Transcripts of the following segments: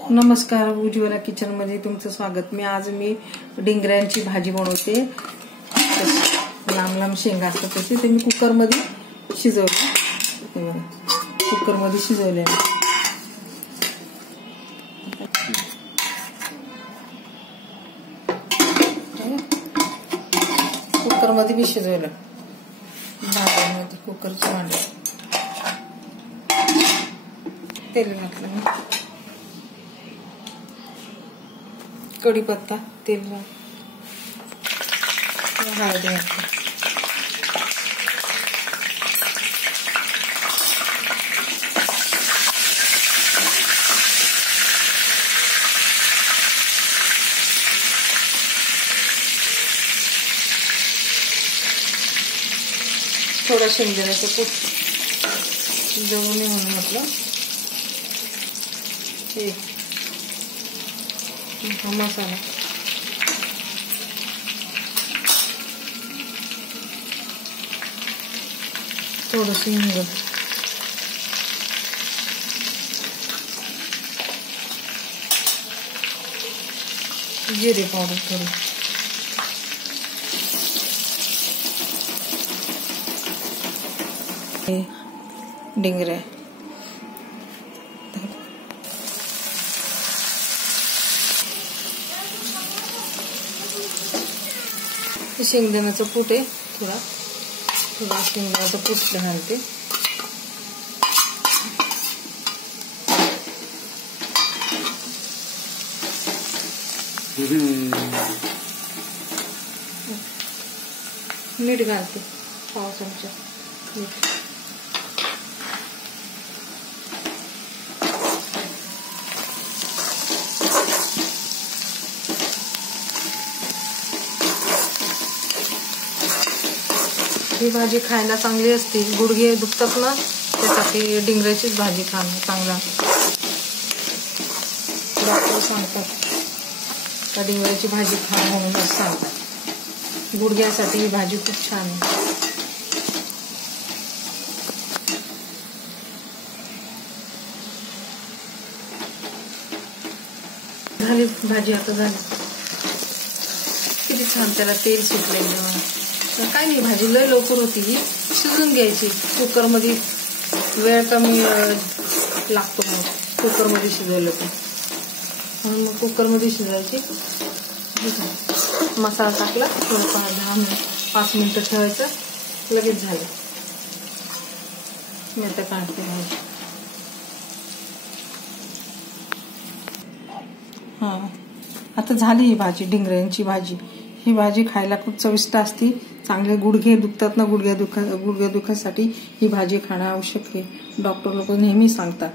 नमस्कार, उज्ज्वला किचन मध्ये तुमचं स्वागत। आज मी डिंगऱ्यांची भाजी बनवते। लांब लांब शेंगा असतात तशी ते मी कुकर मध्ये शिजवले। कुकर मध्ये शिजवले। कुकर मध्ये मी शिजवलं। भांड्यामध्ये कुकरचं भांड तेल घातलं मी, कढीपत्ता, तेल, हळद घातली, थोडा शेंगदाण्याचं कूट जवळ नाही म्हणून म्हटलं। हा मसाला, थोडस हिंग, जिरे पावडर थोडी, डिंगऱ्या, शेंगदाण्याचं कूट आहे, थोडा शेंगदाण्याचं कूट घालते। मीठ घालते, पाव चमचा मीठ। ही भाजी खायला चांगली असते, गुडघे दुखतात ना त्यासाठी डिंगऱ्याचीच भाजी खाणं चांगलं। डॉक्टर सांगतात का डिंगऱ्याची भाजी खा म्हणूनच सांगतात। गुडघ्यासाठी ही भाजी खूप छान आहे। झाली भाजी, आता झाली। किती छान त्याला तेल सुटलंय। काय नाही, भाजी लय लवकर होती, ही शिजून घ्यायची कुकर मध्ये, वेळ कमी लागतो मग कुकर मध्ये शिजवलं तर, म्हणून मग कुकर मध्ये शिजवायची। मसाला टाकला, थोडं 5 मिनिटं ठेवायचं, लगेच झालं। मी आता काढते भाजी। आता झाली ही भाजी, डिंगऱ्यांची भाजी। ही भाजी खायला खूप चविष्ट असते, चांगले गुडघे दुखतात ना, गुडघ्या दुखासाठी ही भाजी खाणं आवश्यक आहे। डॉक्टर लोक नेहमी सांगतात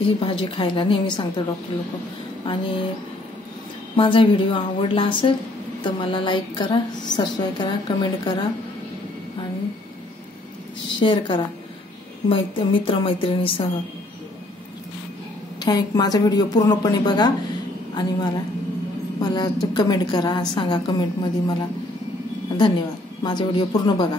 ही भाजी खायला, नेहमी सांगतात डॉक्टर लोक। आणि माझा व्हिडिओ आवडला असेल तर मला लाईक करा, सबस्क्राईब करा, कमेंट करा आणि शेअर करा मित्रमैत्रिणीसह। माझा व्हिडिओ पूर्णपणे बघा आणि मला कमेंट करा, सांगा कमेंटमध्ये मला। धन्यवाद। माझा व्हिडिओ पूर्ण बघा।